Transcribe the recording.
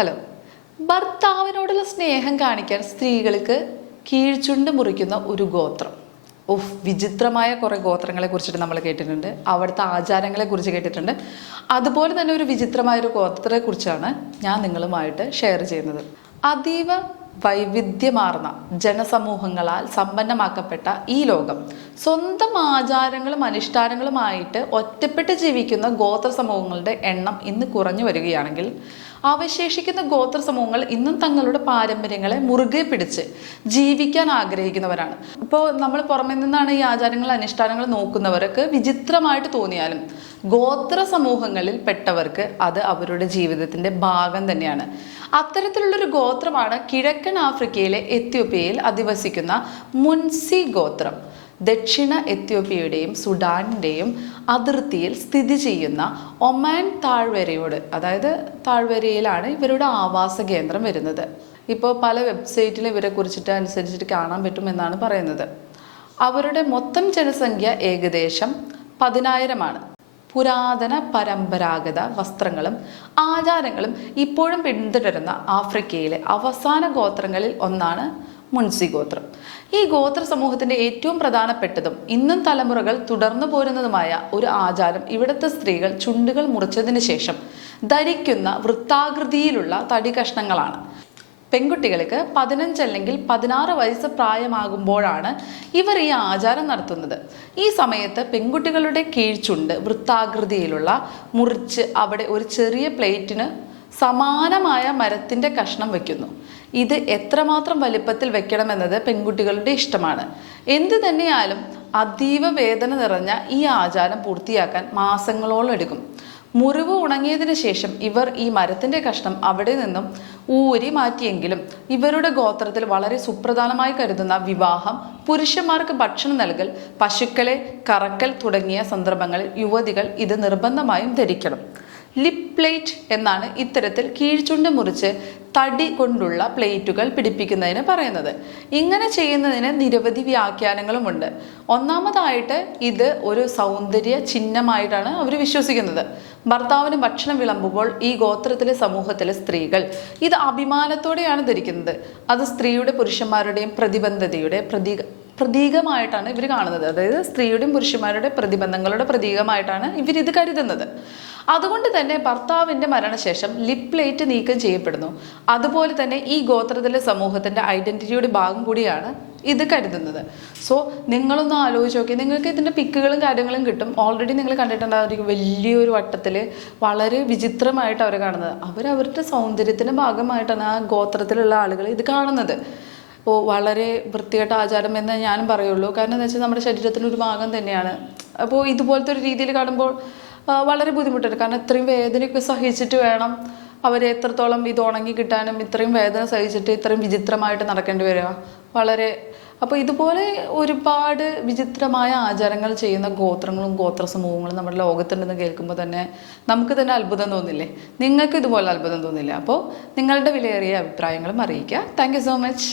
Hello ഭർത്താവിനോടുള്ള സ്നേഹം കാണിക്കാൻ സ്ത്രീകൾക്ക് കീഴ്ചുണ്ട് മുറിക്കുന്ന ഒരു ഗോത്രം. ഉഫ് വിചിത്രമായ കുറേ ഗോത്രങ്ങളെ കുറിച്ചിട്ട് നമ്മൾ കേട്ടിട്ടുണ്ട്. അവിടുത്തെ ആചാരങ്ങളെ കുറിച്ച് കേട്ടിട്ടുണ്ട്. അതുപോലെ തന്നെ ഒരു വിചിത്രമായ ഒരു ഗോത്രത്തെക്കുറിച്ചാണ് ഞാൻ നിങ്ങളുമായിട്ട് ഷെയർ ചെയ്യുന്നത്. അതീവ വൈവിധ്യമാർന്ന ജനസമൂഹങ്ങളാൽ സമ്പന്നമാക്കപ്പെട്ട ഈ ലോകം സ്വന്തം ആചാരങ്ങളും അനുഷ്ഠാനങ്ങളുമായിട്ട് ഒറ്റപ്പെട്ട് ജീവിക്കുന്ന ഗോത്ര സമൂഹങ്ങളുടെ എണ്ണം ഇന്ന് കുറഞ്ഞു വരികയാണെങ്കിൽ അവശേഷിക്കുന്ന ഗോത്ര സമൂഹങ്ങൾ ഇന്നും തങ്ങളുടെ പാരമ്പര്യങ്ങളെ മുറുകെ പിടിച്ച് ജീവിക്കാൻ ആഗ്രഹിക്കുന്നവരാണ്. ഇപ്പോൾ നമ്മൾ പുറമെ നിന്നാണ് ഈ ആചാരങ്ങൾ അനുഷ്ഠാനങ്ങൾ നോക്കുന്നവർക്ക് വിചിത്രമായിട്ട് തോന്നിയാലും ഗോത്ര സമൂഹങ്ങളിൽ പെട്ടവർക്ക് അത് അവരുടെ ജീവിതത്തിന്റെ ഭാഗം തന്നെയാണ്. അത്തരത്തിലുള്ളൊരു ഗോത്രമാണ് കിഴക്കൻ ആഫ്രിക്കയിലെ എത്യോപ്യയിൽ അധിവസിക്കുന്ന മുൻസി ഗോത്രം. ദക്ഷിണ എത്യോപ്യയുടെയും സുഡാനിന്റെയും അതിർത്തിയിൽ സ്ഥിതി ചെയ്യുന്ന ഒമാൻ താഴ്വരയോട് അതായത് താഴ്വരയിലാണ് ഇവരുടെ ആവാസ കേന്ദ്രം വരുന്നത്. ഇപ്പോൾ പല വെബ്സൈറ്റിലും ഇവരെ കുറിച്ചിട്ട് അനുസരിച്ചിട്ട് കാണാൻ പറ്റുമെന്നാണ് പറയുന്നത്. അവരുടെ മൊത്തം ജനസംഖ്യ ഏകദേശം പതിനായിരമാണ്. പുരാതന പരമ്പരാഗത വസ്ത്രങ്ങളും ആചാരങ്ങളും ഇപ്പോഴും പിന്തുടരുന്ന ആഫ്രിക്കയിലെ അവസാന ഗോത്രങ്ങളിൽ ഒന്നാണ് മുൻസി ഗോത്രം. ഈ ഗോത്ര സമൂഹത്തിന്റെ ഏറ്റവും പ്രധാനപ്പെട്ടതും ഇന്നും തലമുറകൾ തുടർന്നു പോരുന്നതുമായ ഒരു ആചാരം ഇവിടുത്തെ സ്ത്രീകൾ ചുണ്ടുകൾ മുറിച്ചതിന് ശേഷം ധരിക്കുന്ന വൃത്താകൃതിയിലുള്ള തടി കഷ്ണങ്ങളാണ്. പെൺകുട്ടികൾക്ക് പതിനഞ്ച് അല്ലെങ്കിൽ പതിനാറ് വയസ്സ് പ്രായമാകുമ്പോഴാണ് ഇവർ ഈ ആചാരം നടത്തുന്നത്. ഈ സമയത്ത് പെൺകുട്ടികളുടെ കീഴ്ചുണ്ട് വൃത്താകൃതിയിലുള്ള മുറിച്ച് അവിടെ ഒരു ചെറിയ പ്ലേറ്റിന് സമാനമായ മരത്തിന്റെ കഷ്ണം വയ്ക്കുന്നു ഇത് എത്രമാത്രം വലിപ്പത്തിൽ വെക്കണമെന്നത് പെൺകുട്ടികളുടെ ഇഷ്ടമാണ്. എന്തു തന്നെയാലും അതീവ വേദന നിറഞ്ഞ ഈ ആചാരം പൂർത്തിയാക്കാൻ മാസങ്ങളോളം എടുക്കും. മുറിവ് ഉണങ്ങിയതിനു ശേഷം ഇവർ ഈ മരത്തിന്റെ കഷ്ണം അവിടെ നിന്നും ഊരി മാറ്റിയെങ്കിലും ഇവരുടെ ഗോത്രത്തിൽ വളരെ സുപ്രധാനമായി കരുതുന്ന വിവാഹം പുരുഷന്മാർക്ക് ഭക്ഷണം നൽകൽ പശുക്കളെ കറക്കൽ തുടങ്ങിയ സന്ദർഭങ്ങളിൽ യുവതികൾ ഇത് നിർബന്ധമായും ധരിക്കണം. ലിപ് പ്ലേറ്റ് എന്നാണ് ഇത്തരത്തിൽ കീഴ്ചുണ്ട് മുറിച്ച് തടി കൊണ്ടുള്ള പ്ലേറ്റുകൾ പിടിപ്പിക്കുന്നതിന് പറയുന്നത്. ഇങ്ങനെ ചെയ്യുന്നതിന് നിരവധി വ്യാഖ്യാനങ്ങളുമുണ്ട്. ഒന്നാമതായിട്ട് ഇത് ഒരു സൗന്ദര്യ ചിഹ്നമായിട്ടാണ് അവർ വിശ്വസിക്കുന്നത്. ഭർത്താവിന് ഭക്ഷണം വിളമ്പുമ്പോൾ ഈ ഗോത്രത്തിലെ സമൂഹത്തിലെ സ്ത്രീകൾ ഇത് അഭിമാനത്തോടെയാണ് ധരിക്കുന്നത്. അത് സ്ത്രീയുടെ പുരുഷന്മാരുടെയും പ്രതിബന്ധതയുടെ പ്രതീക പ്രതീകമായിട്ടാണ് ഇവർ കാണുന്നത്. അതായത് സ്ത്രീയുടെയും പുരുഷന്മാരുടെ പ്രതിബന്ധങ്ങളുടെ പ്രതീകമായിട്ടാണ് ഇവർ ഇത് കരുതുന്നത്. അതുകൊണ്ട് തന്നെ ഭർത്താവിന്റെ മരണശേഷം ലിപ് പ്ലേറ്റ് നീക്കം ചെയ്യപ്പെടുന്നു. അതുപോലെ തന്നെ ഈ ഗോത്രത്തിലെ സമൂഹത്തിന്റെ ഐഡന്റിറ്റിയുടെ ഭാഗം കൂടിയാണ് ഇത് കരുതുന്നത്. സോ നിങ്ങളൊന്ന് ആലോചിച്ച് നോക്കി നിങ്ങൾക്ക് ഇതിന്റെ പിക്കുകളും കാര്യങ്ങളും കിട്ടും. ഓൾറെഡി നിങ്ങൾ കണ്ടിട്ടുണ്ടായിരിക്കും വലിയൊരു വട്ടത്തിൽ വളരെ വിചിത്രമായിട്ട് അവർ കാണുന്നത്. അവർ അവരുടെ സൗന്ദര്യത്തിന്റെ ഭാഗമായിട്ടാണ് ആ ഗോത്രത്തിലുള്ള ആളുകൾ ഇത് കാണുന്നത്. ഓ വളരെ വൃത്തികെട്ട ആചാരം എന്ന് ഞാനും പറയുള്ളൂ. കാരണം എന്താ വെച്ചാൽ നമ്മുടെ ശരീരത്തിന്റെ ഒരു ഭാഗം തന്നെയാണ്. അപ്പോൾ ഇതുപോലത്തെ ഒരു രീതിയിൽ കാണുമ്പോൾ വളരെ ബുദ്ധിമുട്ടുണ്ട് കാരണം ഇത്രയും വേദനയൊക്കെ സഹിച്ചിട്ട് വേണം അവർ എത്രത്തോളം ഇത് ഉണങ്ങി കിട്ടാനും ഇത്രയും വേദന സഹിച്ചിട്ട് ഇത്രയും വിചിത്രമായിട്ട് നടക്കേണ്ടി വരിക. വളരെ അപ്പോൾ ഇതുപോലെ ഒരുപാട് വിചിത്രമായ ആചാരങ്ങൾ ചെയ്യുന്ന ഗോത്രങ്ങളും ഗോത്ര സമൂഹങ്ങളും നമ്മുടെ ലോകത്തുണ്ടെന്ന് കേൾക്കുമ്പോൾ തന്നെ നമുക്ക് തന്നെ അത്ഭുതം തോന്നില്ലേ? നിങ്ങൾക്ക് ഇതുപോലെ അത്ഭുതം തോന്നില്ല? അപ്പോൾ നിങ്ങളുടെ വിലയേറിയ അഭിപ്രായങ്ങളും അറിയിക്കുക. Thank so much